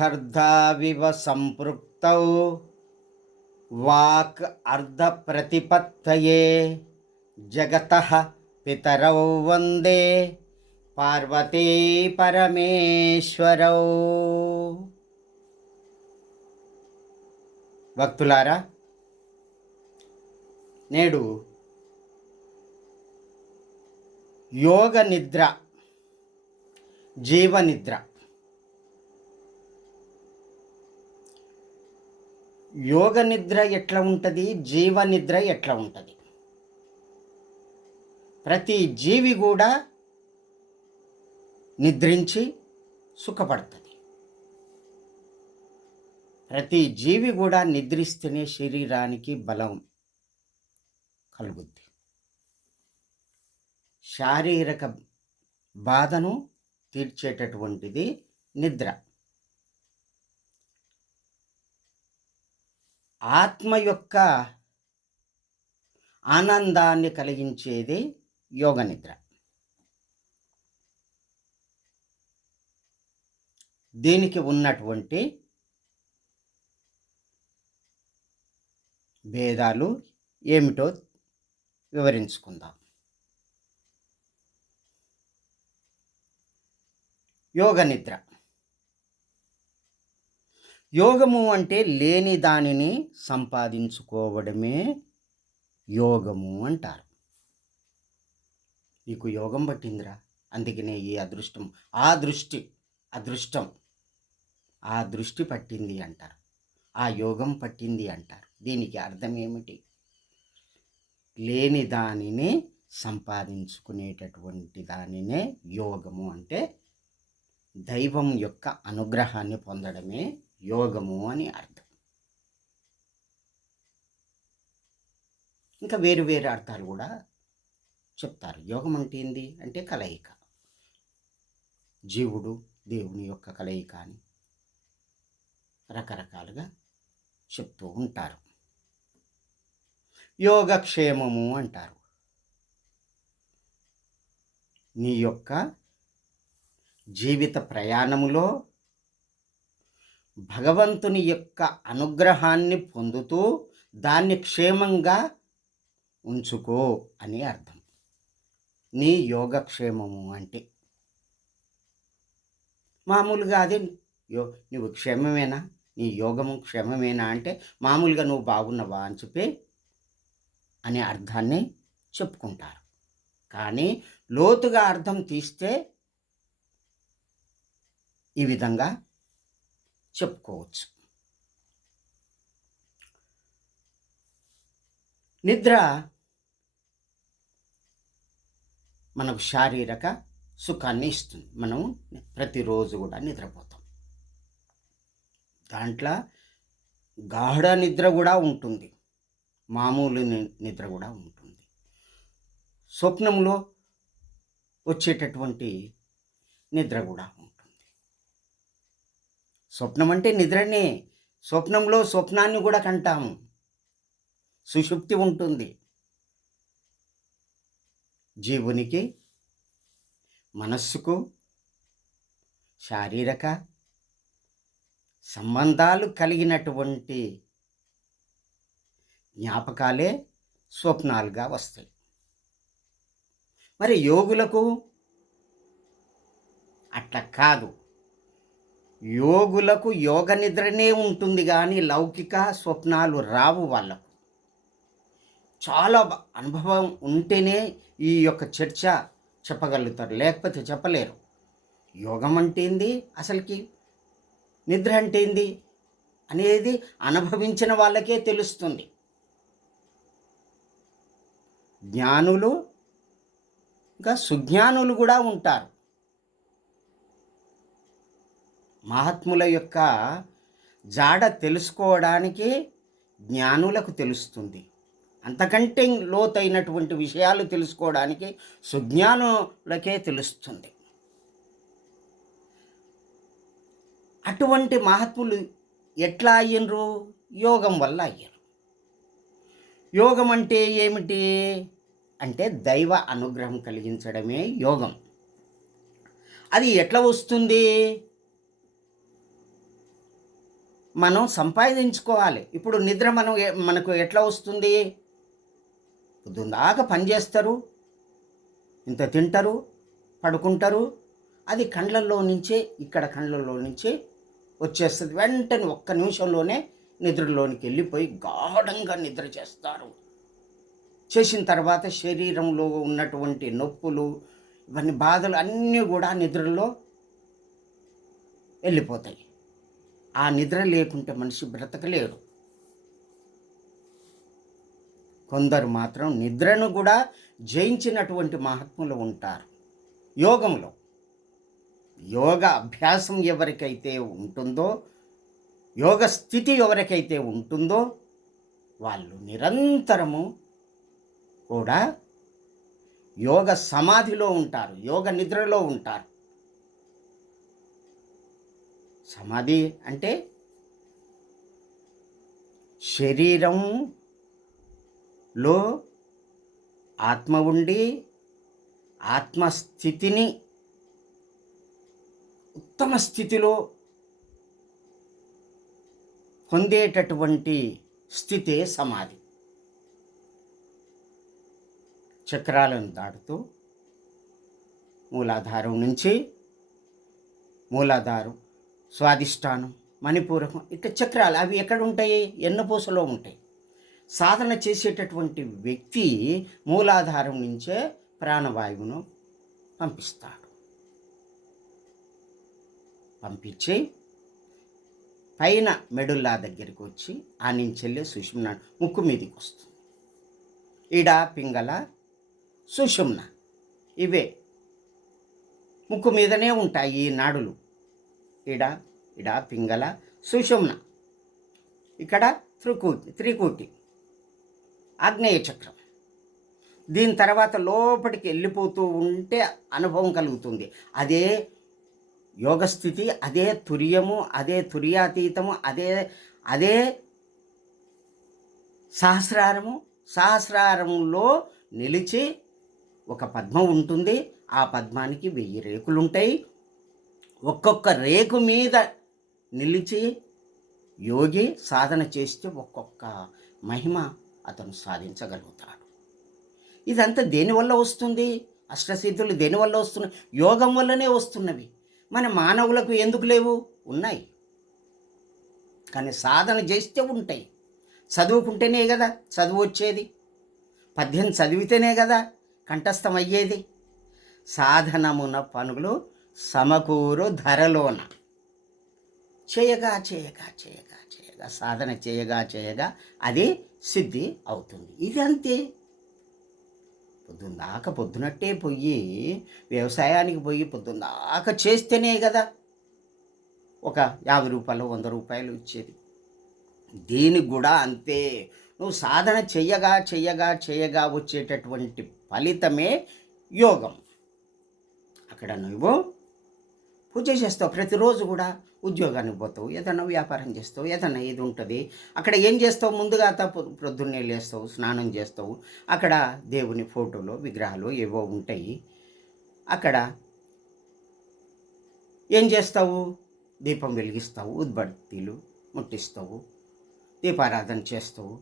వాగర్ధావివ సంపృక్తౌ. వాక్ అర్ధప్రతిపత్తయే. జగత పితరౌ వందే. పార్వతీ పరమేశ్వరౌ. భక్తులారా నేడు యోగ నిద్ర జీవ యోగ నిద్ర ఎట్లా ఉంటుంది? జీవ నిద్ర ఎట్లా ఉంటుంది? ప్రతి జీవి కూడా నిద్రించి సుఖపడుతుంది. ప్రతి జీవి కూడా నిద్రిస్తేనే శరీరానికి బలం కలుగుద్ది. శారీరక బాధను తీర్చేటటువంటిది నిద్ర. ఆత్మ యొక్క ఆనందాన్ని కలిగించేది యోగ నిద్ర దీనికి ఉన్నటువంటి భేదాలు ఏమిటో వివరించుకుందాం. యోగ నిద్ర యోగము అంటే లేని దానిని సంపాదించుకోవడమే యోగము అంటారు. నీకు యోగం పట్టిందిరా. అందుకనే ఈ అదృష్టం ఆ దృష్టి అదృష్టం ఆ దృష్టి పట్టింది అంటారు. ఆ యోగం పట్టింది అంటారు. దీనికి అర్థం ఏమిటి? లేని దానిని సంపాదించుకునేటటువంటి దానినే యోగము అంటే దైవం యొక్క అనుగ్రహాన్ని పొందడమే యోగము అని అర్థం. ఇంకా వేరు వేరు అర్థాలు కూడా చెప్తారు. యోగం అంటే ఏంది? అంటే కలయిక. జీవుడు దేవుని యొక్క కలయిక అని రకరకాలుగా చెప్తూ ఉంటారు. యోగక్షేమము అంటారు. నీ యొక్క జీవిత ప్రయాణములో భగవంతుని యొక్క అనుగ్రహాన్ని పొందుతూ దాన్ని క్షేమంగా ఉంచుకో అని అర్థం. నీ యోగక్షేమము అంటే. మామూలుగా అదే యో నువ్వు క్షేమమేనా? నీ యోగము క్షేమమేనా అంటే మామూలుగా నువ్వు బాగున్నావా అని చెప్పి అనే అర్థాన్ని చెప్పుకుంటారు. కానీ లోతుగా అర్థం తీస్తే ఈ విధంగా చెప్పుకోవచ్చు. నిద్ర మనకు శారీరక సుఖాన్ని ఇస్తుంది. మనం ప్రతిరోజు కూడా నిద్రపోతాం. దాంట్లో గాఢ నిద్ర కూడా ఉంటుంది. మామూలు ని- నిద్ర కూడా ఉంటుంది. స్వప్నంలో వచ్చేటటువంటి నిద్ర కూడా ఉంటుంది స్వప్నం అంటే నిద్రనే. స్వప్నంలో స్వప్నాన్ని కూడా కంటాము. సుషుప్తి ఉంటుంది. జీవునికి మనస్సుకు శారీరక సంబంధాలు కలిగినటువంటి జ్ఞాపకాలే స్వప్నాలుగా వస్తాయి. మరి యోగులకు అట్లా కాదు. యోగులకు యోగ నిద్రనే ఉంటుంది కానీ లౌకిక స్వప్నాలు రావు వాళ్ళకు. చాలా అనుభవం ఉంటేనే ఈ యొక్క చర్చ చెప్పగలుగుతారు లేకపోతే చెప్పలేరు. యోగం అంటే ఏంది? అసలుకి నిద్ర అంటే ఏంది? అనేది అనుభవించిన వాళ్ళకే తెలుస్తుంది. జ్ఞానులు ఇంకా సుజ్ఞానులు కూడా ఉంటారు. మహాత్ముల యొక్క జాడ తెలుసుకోవడానికి జ్ఞానులకు తెలుస్తుంది. అంతకంటే లోతైనటువంటి విషయాలు తెలుసుకోవడానికి సుజ్ఞానులకే తెలుస్తుంది. అటువంటి మహాత్ములు ఎట్లా అయ్యినరు? యోగం వల్ల అయ్యారు యోగం అంటే ఏమిటి? అంటే దైవ అనుగ్రహం కలిగించడమే యోగం. అది ఎట్లా వస్తుంది? మనం సంపాదించుకోవాలి. ఇప్పుడు నిద్ర మనం మనకు ఎట్లా వస్తుంది? పొద్దుందాకా పని చేస్తారు. ఇంత తింటారు పడుకుంటారు. అది కండ్లల్లో నుంచే ఇక్కడ కండ్లలో నుంచే వచ్చేస్తుంది. వెంటనే ఒక్క నిమిషంలోనే నిద్రలోనికి వెళ్ళిపోయి గాఢంగా నిద్ర చేస్తారు. చేసిన తర్వాత శరీరంలో ఉన్నటువంటి నొప్పులు ఇవన్నీ బాధలు అన్నీ కూడా నిద్రలో వెళ్ళిపోతాయి. ఆ నిద్ర లేకుంటే మనిషి బ్రతకలేడు. కొందరు మాత్రం నిద్రను కూడా జయించినటువంటి మహాత్ములు ఉంటారు. యోగంలో. యోగ అభ్యాసం ఎవరికైతే ఉంటుందో యోగ స్థితి ఎవరికైతే ఉంటుందో వాళ్ళు నిరంతరము కూడా యోగ సమాధిలో ఉంటారు యోగ నిద్రలో ఉంటారు. సమాధి అంటే శరీరంలో ఆత్మ ఉండి ఆత్మస్థితిని ఉత్తమ స్థితిలో పొందేటటువంటి స్థితే సమాధి. చక్రాలను దాటుతూ మూలాధారం నుంచి మూలాధారం స్వాదిష్టానం మణిపూరకం ఇక చక్రాలు అవి ఎక్కడ ఉంటాయి ఎన్నపూసలో ఉంటాయి. సాధన చేసేటటువంటి వ్యక్తి మూలాధారం నుంచే ప్రాణవాయువును పంపిస్తాడు. పంపించి పైన మెడుల్లా దగ్గరికి వచ్చి ఆ నుంచి సుషుమ్న ముక్కు మీదకి వస్తుంది. ఇడ పింగళ సుషుమ్న ఇవే ముక్కు మీదనే ఉంటాయి ఈ నాడులు. ఇడ ఇడ పింగళ సుషుమ్న. ఇక్కడ త్రికూటి త్రికూటి ఆగ్నేయ చక్రం. దీని తర్వాత లోపలికి వెళ్ళిపోతూ ఉంటే అనుభవం కలుగుతుంది. అదే యోగస్థితి అదే తుర్యము అదే తుర్యాతీతము అదే అదే సహస్రారము. సహస్రారములో నిలిచి ఒక పద్మం ఉంటుంది. ఆ పద్మానికి వెయ్యి రేకులు ఉంటాయి ఒక్కొక్క రేకు మీద నిలిచి యోగి సాధన చేస్తే ఒక్కొక్క మహిమ అతను సాధించగలుగుతాడు. ఇదంతా దేనివల్ల వస్తుంది? అష్టసిద్ధులు దేనివల్ల వస్తున్నాయి? యోగం వల్లనే వస్తున్నవి. మన మానవులకు ఎందుకు లేవు? ఉన్నాయి. కానీ సాధన చేస్తే ఉంటాయి. చదువుకుంటేనే కదా చదువు వచ్చేది. పద్యం చదివితేనే కదా కంఠస్థం అయ్యేది. సాధనమున పనులు సమకూరు ధరలోన. చేయగా చేయగా చేయగా చేయగా సాధన చేయగా చేయగా అది సిద్ధి అవుతుంది. ఇది అంతే పొద్దుందాక పొద్దునట్టే పోయి వ్యవసాయానికి పోయి పొద్దుందాక చేస్తేనే కదా. ఒక యాభై రూపాయలు వంద రూపాయలు ఇచ్చేది. దీనికి కూడా అంతే. నువ్వు సాధన చెయ్యగా చెయ్యగా చేయగా వచ్చేటటువంటి ఫలితమే యోగం. అక్కడ నువ్వు పూజ చేస్తావు. ప్రతిరోజు కూడా ఉద్యోగానికి పోతావు. ఏదైనా వ్యాపారం చేస్తావు. ఏదైనా ఇది ఉంటుంది. అక్కడ ఏం చేస్తావు? ముందుగా తప్పు ప్రొద్దున్నే లేస్తావు స్నానం చేస్తావు. అక్కడ దేవుని ఫోటోలు విగ్రహాలు ఏవో ఉంటాయి. అక్కడ ఏం చేస్తావు? దీపం వెలిగిస్తావు ఉద్బత్తీలు ముట్టిస్తావు. దీపారాధన చేస్తావు.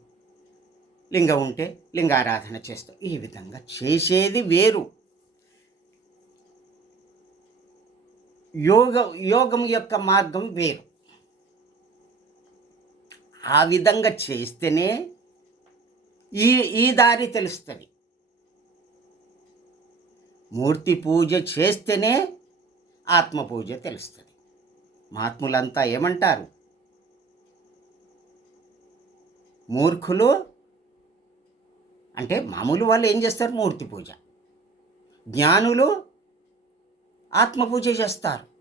లింగం ఉంటే లింగారాధన చేస్తావు. ఈ విధంగా చేసేది వేరు. యోగ యోగం యొక్క మార్గం వేరు. ఆ విధంగా చేస్తేనే ఈ ఈ దారి తెలుస్తుంది. మూర్తి పూజ చేస్తేనే ఆత్మ పూజ తెలుస్తుంది. మహాత్ములంతా ఏమంటారు? మూర్ఖులు అంటే మామూలు వాళ్ళు ఏం చేస్తారు? మూర్తి పూజ. జ్ఞానులు ఆత్మ పూజ చేస్తారు.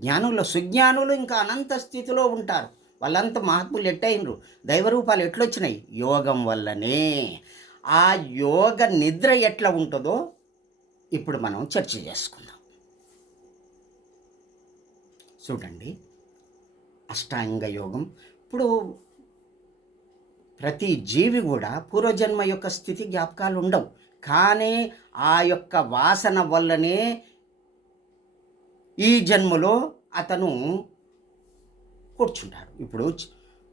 జ్ఞానులు సుజ్ఞానులు ఇంకా అనంత స్థితిలో ఉంటారు. వాళ్ళంతా మహాత్ములు ఎట్టయినరు దైవరూపాలు ఎట్లొచ్చినాయి? యోగం వల్లనే. ఆ యోగ నిద్ర ఎట్లా ఉంటుందో ఇప్పుడు మనం చర్చ చేసుకుందాం. చూడండి. అష్టాంగ యోగం. ఇప్పుడు ప్రతి జీవి కూడా పూర్వజన్మ యొక్క స్థితి జ్ఞాపకాలు ఉండవు. కానీ ఆ యొక్క వాసన వల్లనే ఈ జన్మలో అతను కూర్చుంటాడు. ఇప్పుడు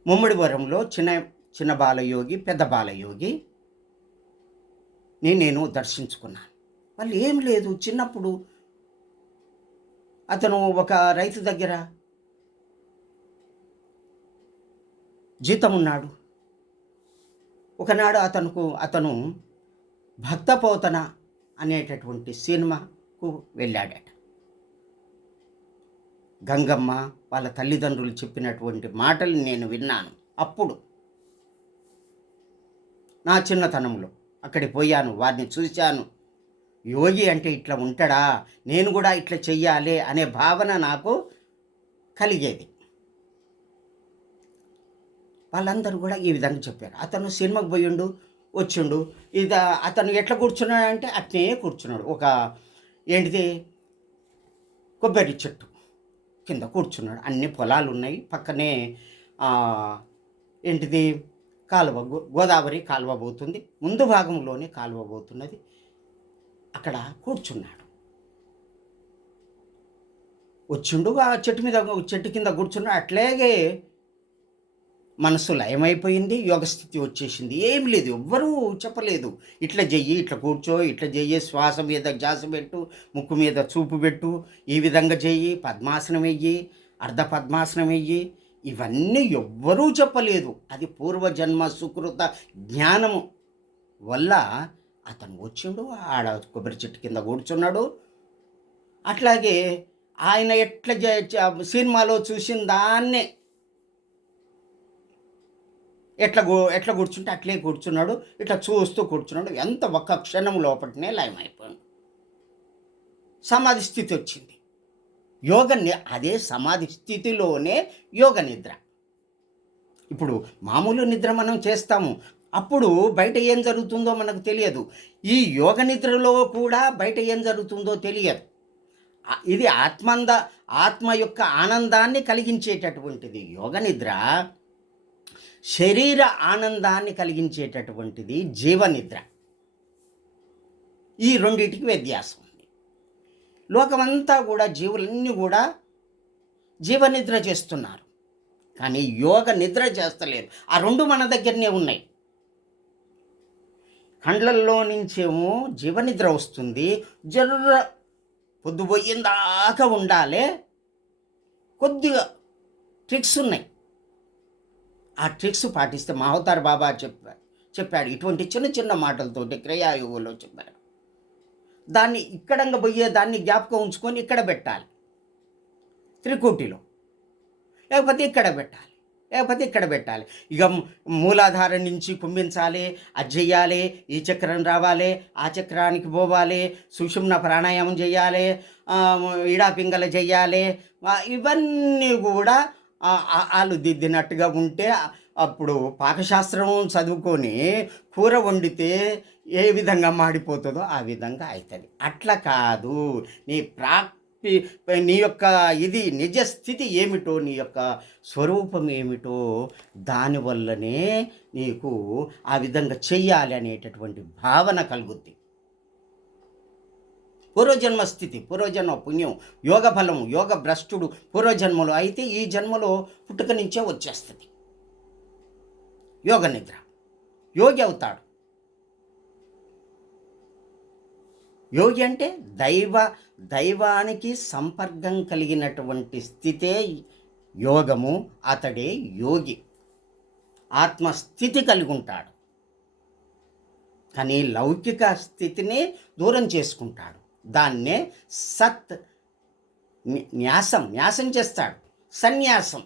ముమ్మడివరంలో చిన్న చిన్న బాలయోగి పెద్ద బాలయోగి నేను దర్శించుకున్నాను. వాళ్ళు ఏం లేదు చిన్నప్పుడు అతను ఒక రైతు దగ్గర జీతం ఉన్నాడు. ఒకనాడు అతనుకు అతను భక్తపోతన అనేటటువంటి సినిమాకు వెళ్ళాడట. గంగమ్మ వాళ్ళ తల్లిదండ్రులు చెప్పినటువంటి మాటలు నేను విన్నాను. అప్పుడు నా చిన్నతనంలో అక్కడికి పోయాను వారిని చూశాను. యోగి అంటే ఇట్లా ఉంటాడా? నేను కూడా ఇట్లా చెయ్యాలి అనే భావన నాకు కలిగేది. వాళ్ళందరూ కూడా ఈ విధంగా చెప్పారు. అతను సినిమాకు పోయిండు వచ్చిండు. ఇది అతను ఎట్లా కూర్చున్నాడంటే అట్నే కూర్చున్నాడు. ఒక ఏంటిది? కొబ్బరి చెట్టు కింద కూర్చున్నాడు. అన్ని పొలాలు ఉన్నాయి. పక్కనే ఏంటిది? కాలువ గో- గోదావరి కాలువ పోతుంది. ముందు భాగంలోనే కాలువ పోతున్నది. అక్కడ కూర్చున్నాడు. వచ్చిండు. ఆ చెట్టు మీద చెట్టు కింద కూర్చున్నాడు. అట్లాగే మనసు లయమైపోయింది యోగస్థితి వచ్చేసింది. ఏం లేదు ఎవ్వరూ చెప్పలేదు. ఇట్లా చెయ్యి ఇట్లా కూర్చో ఇట్లా చెయ్యి శ్వాస మీద జాస పెట్టు ముక్కు మీద చూపు పెట్టు ఈ విధంగా చెయ్యి పద్మాసనం వెయ్యి అర్ధ పద్మాసనం వెయ్యి ఇవన్నీ ఎవ్వరూ చెప్పలేదు. అది పూర్వజన్మ సుకృత జ్ఞానము వల్ల అతను వచ్చిండు ఆడ కొబ్బరి చెట్టు కింద కూర్చున్నాడు. అట్లాగే ఆయన ఎట్లా చే- సినిమాలో చూసిన దాన్నే ఎట్లా కూ ఎట్లా కూర్చుంటే అట్లే కూర్చున్నాడు. ఇట్లా చూస్తూ కూర్చున్నాడు. ఎంత ఒక్క క్షణం లోపలనే లయమైపోయాడు సమాధి స్థితి వచ్చింది. యోగ అదే సమాధి స్థితిలోనే యోగ నిద్ర. ఇప్పుడు మామూలు నిద్ర మనం చేస్తాము. అప్పుడు బయట ఏం జరుగుతుందో మనకు తెలియదు. ఈ యోగ నిద్రలో కూడా బయట ఏం జరుగుతుందో తెలియదు. ఇది ఆత్మంద ఆత్మ యొక్క ఆనందాన్ని కలిగించేటటువంటిది. యోగ నిద్ర శరీర ఆనందాన్ని కలిగించేటటువంటిది జీవనిద్ర. ఈ రెండింటికి వ్యత్యాసం ఉంది. లోకమంతా కూడా జీవులన్నీ కూడా జీవనిద్ర చేస్తున్నారు. కానీ యోగ నిద్ర చేస్తలేరు ఆ రెండు మన దగ్గరనే ఉన్నాయి. కండ్లల్లో నుంచేమో జీవనిద్ర వస్తుంది. జర్ర పొద్దుపోయిందాకా ఉండాలి. కొద్దిగా ట్రిక్స్ ఉన్నాయి. ఆ ట్రిక్స్ పాటిస్తే మహోతార్ బాబా చెప్పారు చెప్పాడు. ఇటువంటి చిన్న చిన్న మాటలతోటి క్రియాయోగంలో చెప్పారు దాన్ని ఇక్కడంగా పోయే దాన్ని జ్ఞాపకం ఉంచుకొని ఇక్కడ పెట్టాలి. త్రికూటిలో. లేకపోతే ఇక్కడ పెట్టాలి. లేకపోతే ఇక్కడ పెట్టాలి. ఇక మూలాధారం నుంచి కుంభించాలి అది చెయ్యాలి ఈ చక్రం రావాలి ఆ చక్రానికి పోవాలి సుషుమ్న ప్రాణాయామం చేయాలి ఆ, ఇడాపింగల చెయ్యాలి ఇవన్నీ కూడా వాళ్ళు ఆలు దిద్దినట్టుగా ఉంటే అప్పుడు పాకశాస్త్రం చదువుకొని కూర వండితే ఏ విధంగా మాడిపోతుందో ఆ విధంగా అవుతుంది అట్లా కాదు. నీ ప్రాప్తి నీ యొక్క ఇది నిజ స్థితి ఏమిటో నీ యొక్క స్వరూపం ఏమిటో దానివల్లనే నీకు ఆ విధంగా చెయ్యాలి అనేటటువంటి భావన కలుగుద్ది. పూర్వజన్మ స్థితి పూర్వజన్మ పుణ్యం యోగ ఫలం యోగ భ్రష్టుడు పూర్వజన్మలో అయితే ఈ జన్మలో పుట్టుక నుంచే వచ్చేస్తుంది. యోగ నిద్ర యోగి అవుతాడు. యోగి అంటే దైవ దైవానికి సంపర్కం కలిగినటువంటి స్థితే యోగము అతడే యోగి. ఆత్మస్థితి కలిగి ఉంటాడు. కానీ లౌకిక స్థితిని దూరం చేసుకుంటాడు. దాన్నే సత్ న్యాసం న్యాసం చేస్తాడు. సన్యాసం.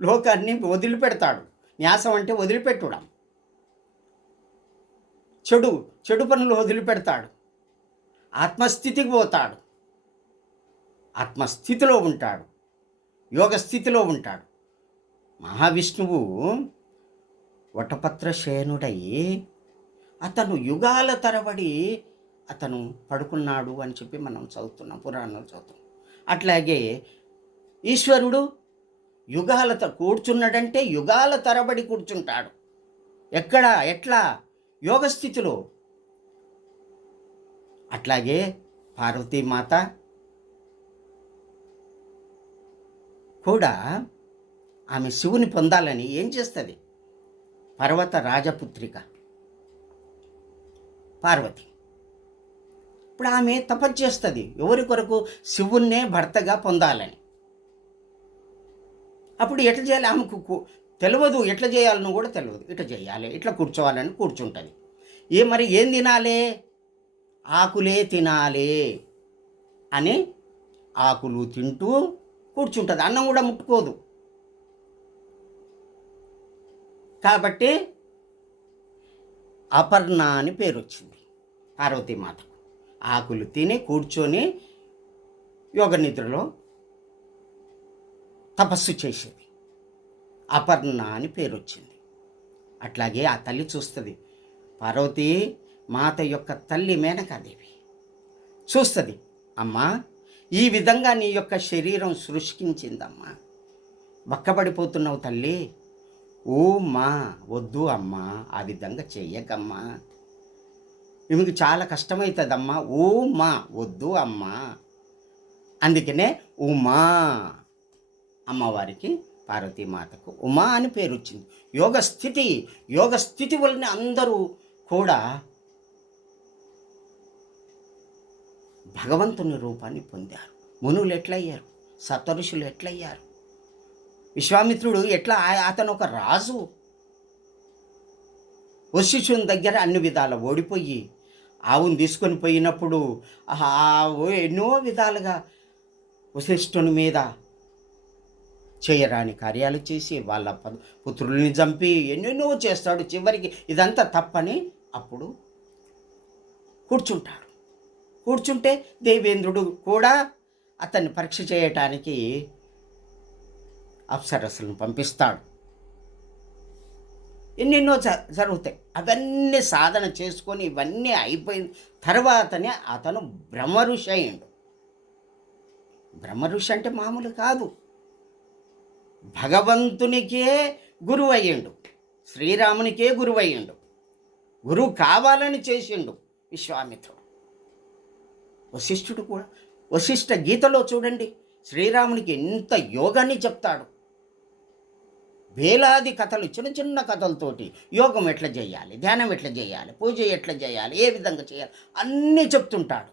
లోకాన్ని వదిలిపెడతాడు. న్యాసం అంటే వదిలిపెట్టడం. చెడు చెడు పనులు వదిలిపెడతాడు. ఆత్మస్థితికి పోతాడు. ఆత్మస్థితిలో ఉంటాడు. యోగ స్థితిలో ఉంటాడు. మహావిష్ణువు వటపత్ర శయనుడై అతను యుగాల తరబడి అతను పడుకున్నాడు అని చెప్పి మనం చదువుతున్నాం పురాణాలు చదువుతున్నాం అట్లాగే ఈశ్వరుడు యుగాల కూర్చున్నాడంటే యుగాల తరబడి కూర్చుంటాడు. ఎక్కడ ఎట్లా? యోగ స్థితిలో అట్లాగే పార్వతీమాత కూడా ఆమె శివుని పొందాలని ఏం చేస్తుంది? పర్వత రాజపుత్రిక. పార్వతి. ఇప్పుడు ఆమె తపస్సు చేస్తుంది. ఎవరి కొరకు? శివుణ్ణే భర్తగా పొందాలని. అప్పుడు ఎట్లా చేయాలి? ఆమెకు తెలియదు ఎట్లా చేయాలనో కూడా తెలియదు ఇట్లా చేయాలి. ఇట్లా కూర్చోవాలని కూర్చుంటుంది. ఏ మరి ఏం తినాలి? ఆకులే తినాలి అని ఆకులు తింటూ కూర్చుంటుంది. అన్నం కూడా ముట్టుకోదు. కాబట్టి అపర్ణ అని పేరు వచ్చింది పార్వతీమాతకు. ఆకులు తిని కూర్చొని యోగ నిద్రలో తపస్సు చేసేది. అపర్ణ అని పేరు వచ్చింది అట్లాగే ఆ తల్లి చూస్తుంది. పార్వతి మాత యొక్క తల్లి మేనకాదేవి. చూస్తుంది అమ్మా ఈ విధంగా నీ యొక్క శరీరం సృష్టించిందమ్మా. బక్కబడిపోతున్నావు తల్లి. ఓ మా వద్దు అమ్మా ఆ విధంగా చెయ్యకమ్మా. ఈమెకి చాలా కష్టమవుతుందమ్మా ఓ మా వద్దు అమ్మా. అందుకనే ఉమా. అమ్మవారికి పార్వతీమాతకు ఉమా అని పేరు వచ్చింది యోగ స్థితి యోగ స్థితి వలన అందరూ కూడా భగవంతుని రూపాన్ని పొందారు. మునులు ఎట్లయ్యారు? సప్తఋషులు ఎట్లయ్యారు? విశ్వామిత్రుడు ఎట్లా ఆ- అతను ఒక రాజు. వశిష్ఠుని దగ్గర అన్ని విధాల ఓడిపోయి ఆవును తీసుకొని పోయినప్పుడు ఆవు ఎన్నో విధాలుగా వశిష్ఠుని మీద చేయరాని కార్యాలు చేసి వాళ్ళ పుత్రుల్ని చంపి ఎన్నెన్నో చేస్తాడు. చివరికి ఇదంతా తప్పని అప్పుడు కూర్చుంటాడు కూర్చుంటే దేవేంద్రుడు కూడా అతన్ని పరీక్ష చేయటానికి అప్సరస్సులను పంపిస్తాడు. ఎన్నెన్నో జ జరుగుతాయి. అవన్నీ సాధన చేసుకొని ఇవన్నీ అయిపోయిన తర్వాతనే అతను బ్రహ్మఋషి అయ్యిండు. బ్రహ్మఋషి అంటే మామూలు కాదు. భగవంతునికే గురువు అయ్యిండు. శ్రీరామునికే గురువు అయ్యిండు. గురువు కావాలని చేసిండు విశ్వామిత్రుడు. వశిష్ఠుడు కూడా వశిష్ఠ గీతలో చూడండి. శ్రీరామునికి ఎంత యోగాన్ని చెప్తాడు. వేలాది కథలు చిన్న చిన్న కథలతోటి యోగం ఎట్లా చేయాలి ధ్యానం ఎట్లా చేయాలి పూజ ఎట్లా చేయాలి ఏ విధంగా చేయాలి అన్నీ చెప్తుంటాడు.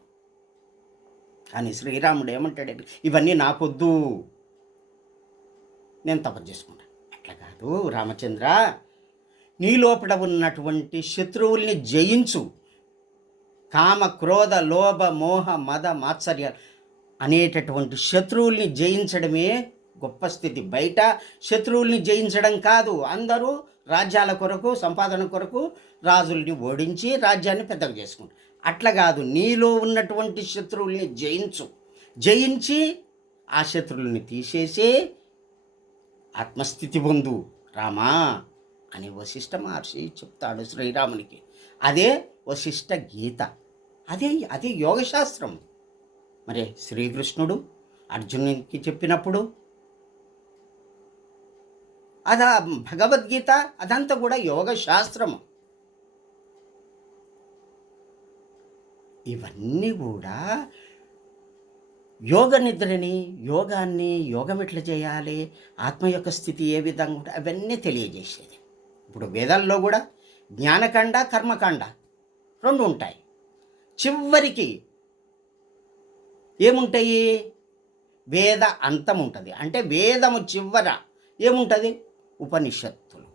కానీ శ్రీరాముడు ఏమంటాడు ఇవన్నీ నాకొద్దు. నేను తపస్సు చేసుకుంటాను అట్లా కాదు రామచంద్ర నీ లోపల ఉన్నటువంటి శత్రువుల్ని జయించు. కామ క్రోధ లోభ మోహ మద మాత్సర్య అనేటటువంటి శత్రువుల్ని జయించడమే గొప్ప స్థితి. బయట శత్రువుల్ని జయించడం కాదు. అందరూ రాజ్యాల కొరకు సంపాదన కొరకు రాజుల్ని ఓడించి రాజ్యాన్ని పెద్దగా చేసుకుంటారు. అట్లా కాదు. నీలో ఉన్నటువంటి శత్రువుల్ని జయించు. జయించి ఆ శత్రువుల్ని తీసేసి ఆత్మస్థితి పొందు. రామా అని వశిష్ఠ మహర్షి చెప్తాడు శ్రీరామునికి. అదే వశిష్ఠ గీత. అదే అదే యోగశాస్త్రం. మరి శ్రీకృష్ణుడు అర్జునునికి చెప్పినప్పుడు అద భగవద్గీత అదంతా కూడా యోగ శాస్త్రము ఇవన్నీ కూడా యోగ నిద్రని యోగాన్ని యోగం ఎట్లా చేయాలి ఆత్మ యొక్క స్థితి ఏ విధంగా ఉంటుంది అవన్నీ తెలియజేసేది. ఇప్పుడు వేదాల్లో కూడా జ్ఞానకాండ కర్మకాండ రెండు ఉంటాయి. చివరికి ఏముంటాయి? వేద అంతం ఉంటుంది. అంటే వేదము చివర ఏముంటుంది? ఉపనిషత్తులు.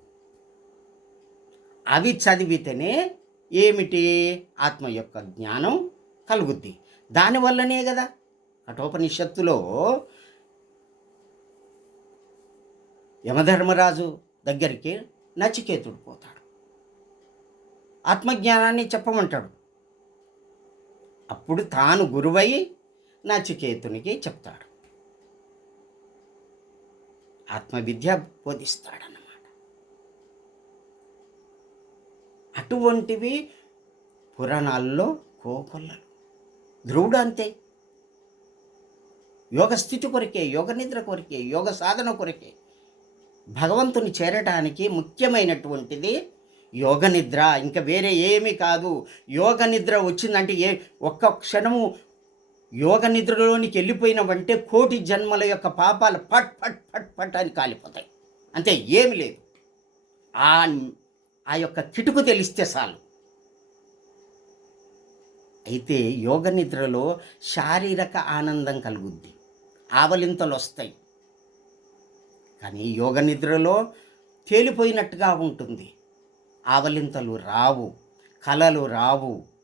అవి చదివితేనే ఏమిటి? ఆత్మ యొక్క జ్ఞానం కలుగుద్ది. దానివల్లనే కదా కఠోపనిషత్తులో యమధర్మరాజు దగ్గరికి నచికేతుడు పోతాడు. ఆత్మజ్ఞానాన్ని చెప్పమంటాడు. అప్పుడు తాను గురువై నచికేతునికి చెప్తాడు. ఆత్మవిద్య బోధిస్తాడన్నమాట. అటువంటివి పురాణాల్లో కోకొల్లలు. ధ్రువుడు అంతే. యోగ స్థితి కొరకే యోగ నిద్ర కొరకే యోగ సాధన కొరకే భగవంతుని చేరటానికి ముఖ్యమైనటువంటిది యోగ నిద్ర. ఇంకా వేరే ఏమీ కాదు. యోగ నిద్ర వచ్చిందంటే ఏ ఒక్క క్షణము యోగ నిద్రలోనికి వెళ్ళిపోయినవంటే కోటి జన్మల యొక్క పాపాలు పట్ పట్ పట్ పట్ అని కాలిపోతాయి. అంతే ఏమి లేదు. ఆ ఆ యొక్క కిటుకు తెలిస్తే చాలు. అయితే యోగ నిద్రలో శారీరక ఆనందం కలుగుద్ది. ఆవలింతలు వస్తాయి కానీ యోగ నిద్రలో తేలిపోయినట్టుగా ఉంటుంది. ఆవలింతలు రావు కలలు రావు.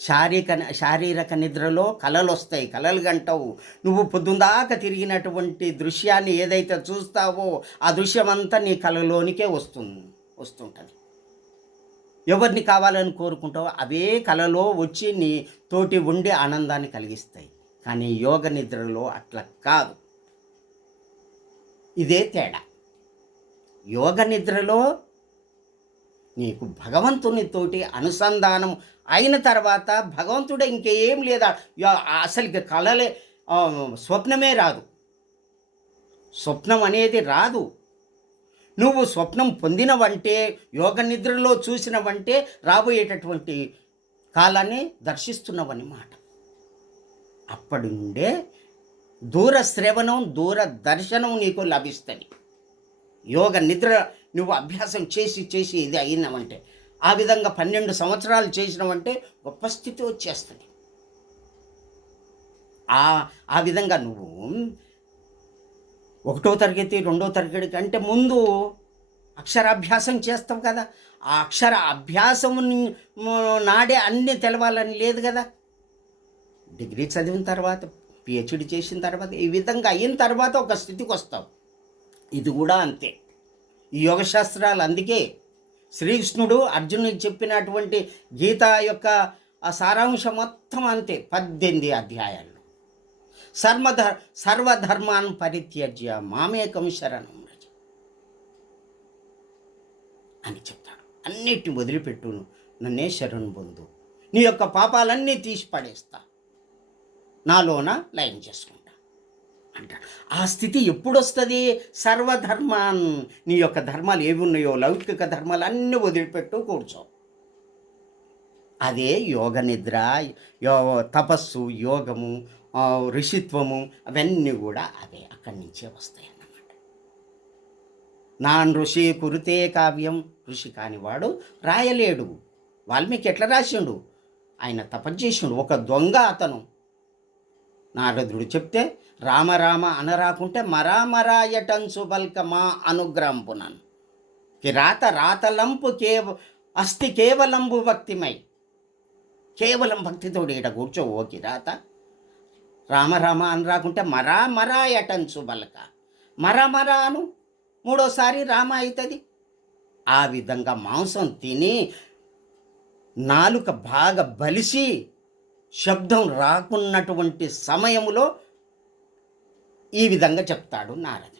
శారీరక శారీరక నిద్రలో కలలు వస్తాయి కలలు గంటవు నువ్వు పొద్దుందాకా తిరిగినటువంటి దృశ్యాన్ని ఏదైతే చూస్తావో ఆ దృశ్యం అంతా నీ కలలోనికే వస్తుంది వస్తుంటుంది. ఎవరిని కావాలని కోరుకుంటావో అవే కలలో వచ్చి నీ తోటి ఉండి ఆనందాన్ని కలిగిస్తాయి. కానీ యోగ నిద్రలో అట్లా కాదు. ఇదే తేడా. యోగ నిద్రలో నీకు భగవంతునితోటి అనుసంధానం అయిన తర్వాత భగవంతుడు ఇంకేం లేదా? అసలు అసలుకి కలలే స్వప్నమే రాదు. స్వప్నం అనేది రాదు. నువ్వు స్వప్నం పొందినవంటే యోగ నిద్రలో చూసినవంటే రాబోయేటటువంటి కాలాన్ని దర్శిస్తున్నవని మాట అప్పటి నుండే దూర శ్రవణం దూర దర్శనం నీకు లభిస్తుంది. యోగ నిద్ర నువ్వు అభ్యాసం చేసి చేసి ఇది అయినావంటే ఆ విధంగా పన్నెండు సంవత్సరాలు చేసినావంటే గొప్ప స్థితి వచ్చేస్తుంది. ఆ ఆ విధంగా నువ్వు ఒకటో తరగతి రెండో తరగతి కంటే ముందు అక్షరాభ్యాసం చేస్తావు కదా. ఆ అక్షర అభ్యాసం నాడే అన్నీ తెలవాలని లేదు కదా. డిగ్రీ చదివిన తర్వాత పిహెచ్డి చేసిన తర్వాత ఈ విధంగా అయిన తర్వాత ఒక స్థితికి వస్తావు ఇది కూడా అంతే. ఈ యోగశాస్త్రాలు. అందుకే శ్రీకృష్ణుడు అర్జునుడికి చెప్పినటువంటి గీత యొక్క ఆ సారాంశం మొత్తం అంతే పద్దెనిమిది అధ్యాయాలు సర్వధర్ సర్వధర్మాన్ పరిత్యజ్య మామేకం శరణం రజ అని చెప్తాడు. అన్నిటిని వదిలిపెట్టును నన్నే శరణు పొందు. నీ యొక్క పాపాలన్నీ తీసి పడేస్తా నాలోన లయం చేసుకుంటా. అంటాడు. ఆ స్థితి ఎప్పుడు వస్తుంది సర్వధర్మాన్ నీ యొక్క ధర్మాలు ఏవి ఉన్నాయో లౌకిక ధర్మాలు అన్నీ వదిలిపెట్టు కూర్చో. అదే యోగ నిద్ర యో తపస్సు యోగము ఋషిత్వము అవన్నీ కూడా అవే. అక్కడి నుంచే వస్తాయి అన్నమాట నాన్ ఋషి కురితే కావ్యం. ఋషి కానివాడు రాయలేడు. వాల్మీకి ఎట్లా రాసిండు? ఆయన తపస్సేసిండు ఒక దొంగ అతను. నారదుడు చెప్తే రామరామ అనరాకుంటే మరామరాయటంచు బల్క మా అనుగ్రహంపునన్. కి రాత రాతలంపు కేవ అస్థి కేవలంబు భక్తిమై. కేవలం భక్తితోడు ఈడ కూర్చో ఓకి రాత. రామరామ అని రాకుంటే మరా మరా ఎటంచు బలక మరా మరా అను మూడోసారి రామ అవుతుంది ఆ విధంగా మాంసం తిని నాలుక బాగా బలిసి శబ్దం రాకున్నటువంటి సమయంలో ఈ విధంగా చెప్తాడు నారదుడు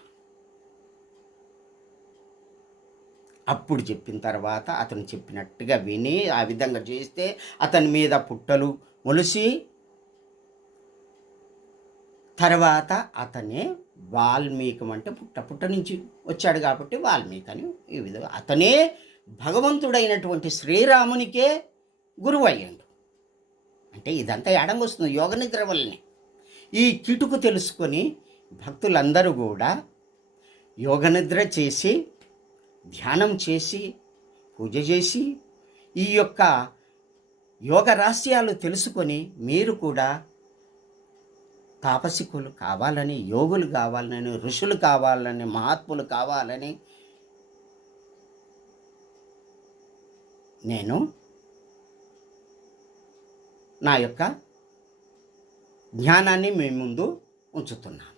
అప్పుడు చెప్పిన తర్వాత అతను చెప్పినట్టుగా విని ఆ విధంగా చేస్తే అతని మీద పుట్టలు మొలిసి తర్వాత అతనే వాల్మీకం అంటే పుట్ట పుట్ట నుంచి వచ్చాడు కాబట్టి వాల్మీకి అని ఈ విధంగా అతనే భగవంతుడైనటువంటి శ్రీరామునికే గురువు అయ్యాడు అంటే ఇదంతా ఎడంగొస్తుంది యోగ నిద్ర వల్లనే. ఈ కిటుకు తెలుసుకొని భక్తులందరూ కూడా యోగనిద్ర చేసి ధ్యానం చేసి పూజ చేసి ఈ యొక్క యోగ రహస్యాలు తెలుసుకొని మీరు కూడా తాపసికులు కావాలని యోగులు కావాలని ఋషులు కావాలని మహాత్ములు కావాలని నేను నా యొక్క జ్ఞానాన్ని మీ ముందు ఉంచుతున్నాను.